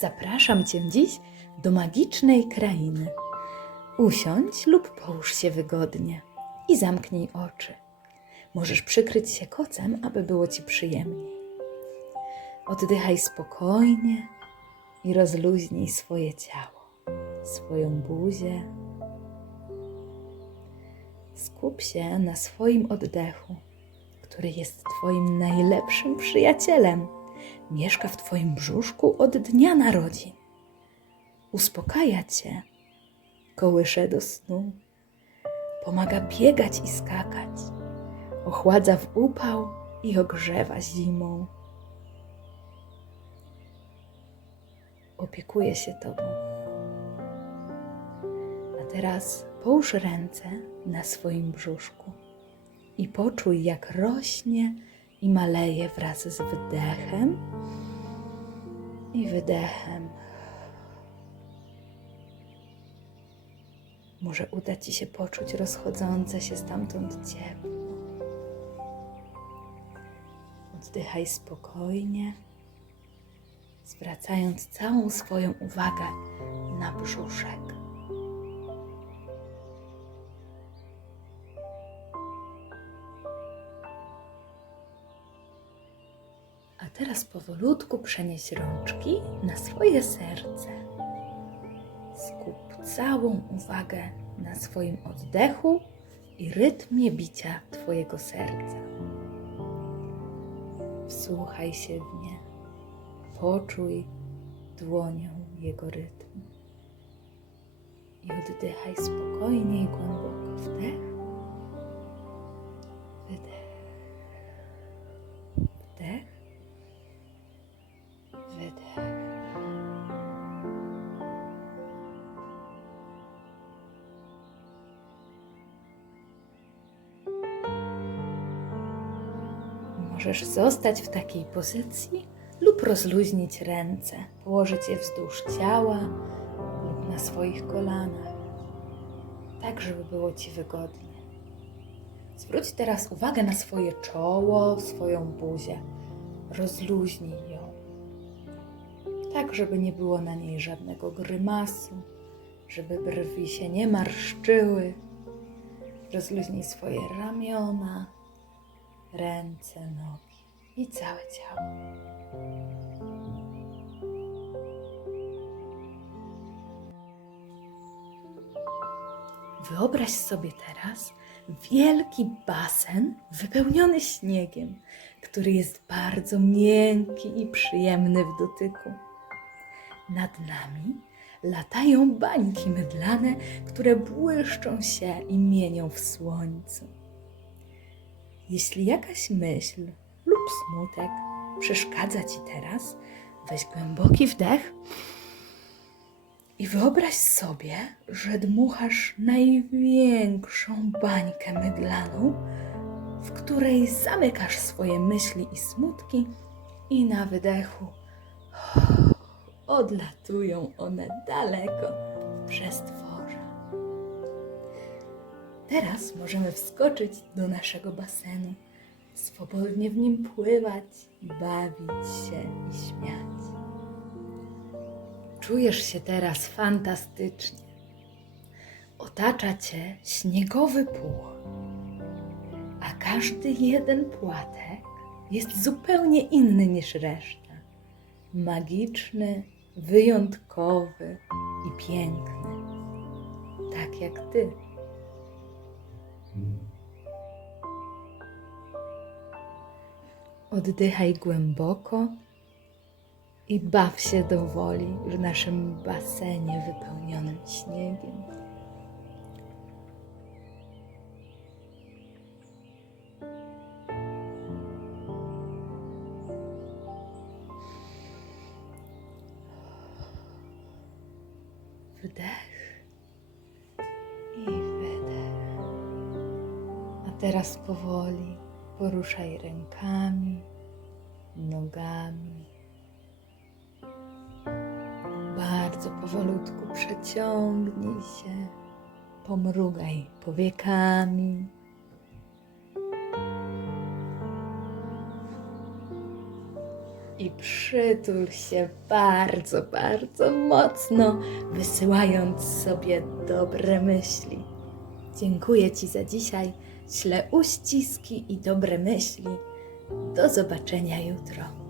Zapraszam Cię dziś do magicznej krainy. Usiądź lub połóż się wygodnie i zamknij oczy. Możesz przykryć się kocem, aby było Ci przyjemniej. Oddychaj spokojnie i rozluźnij swoje ciało, swoją buzię. Skup się na swoim oddechu, który jest Twoim najlepszym przyjacielem. Mieszka w Twoim brzuszku od dnia narodzin. Uspokaja Cię, kołysze do snu, pomaga biegać i skakać, ochładza w upał i ogrzewa zimą. Opiekuje się Tobą. A teraz połóż ręce na swoim brzuszku i poczuj, jak rośnie i maleje wraz z wdechem i wydechem. Może uda Ci się poczuć rozchodzące się stamtąd ciepło. Oddychaj spokojnie, zwracając całą swoją uwagę na brzuszek. Teraz powolutku przenieś rączki na swoje serce. Skup całą uwagę na swoim oddechu i rytmie bicia Twojego serca. Wsłuchaj się w nie, poczuj dłonią jego rytm. I oddychaj spokojnie i głęboko. Wdech, wydech. Możesz zostać w takiej pozycji lub rozluźnić ręce, położyć je wzdłuż ciała lub na swoich kolanach, tak żeby było Ci wygodnie. Zwróć teraz uwagę na swoje czoło, swoją buzię. Rozluźnij ją, tak żeby nie było na niej żadnego grymasu, żeby brwi się nie marszczyły. Rozluźnij swoje ramiona, ręce, nogi i całe ciało. Wyobraź sobie teraz wielki basen wypełniony śniegiem, który jest bardzo miękki i przyjemny w dotyku. Nad nami latają bańki mydlane, które błyszczą się i mienią w słońcu. Jeśli jakaś myśl lub smutek przeszkadza ci teraz, weź głęboki wdech i wyobraź sobie, że dmuchasz największą bańkę mydlaną, w której zamykasz swoje myśli i smutki, i na wydechu odlatują one daleko w przestworze. Teraz możemy wskoczyć do naszego basenu, swobodnie w nim pływać, bawić się i śmiać. Czujesz się teraz fantastycznie. Otacza cię śniegowy puch, a każdy jeden płatek jest zupełnie inny niż reszta. Magiczny, wyjątkowy i piękny, tak jak ty. Oddychaj głęboko i baw się do woli w naszym basenie wypełnionym śniegiem. Wdech i wydech. A teraz powoli poruszaj rękami, nogami. Bardzo powolutku przeciągnij się, pomrugaj powiekami. I przytul się bardzo, bardzo mocno, wysyłając sobie dobre myśli. Dziękuję Ci za dzisiaj. Ślę uściski i dobre myśli. Do zobaczenia jutro.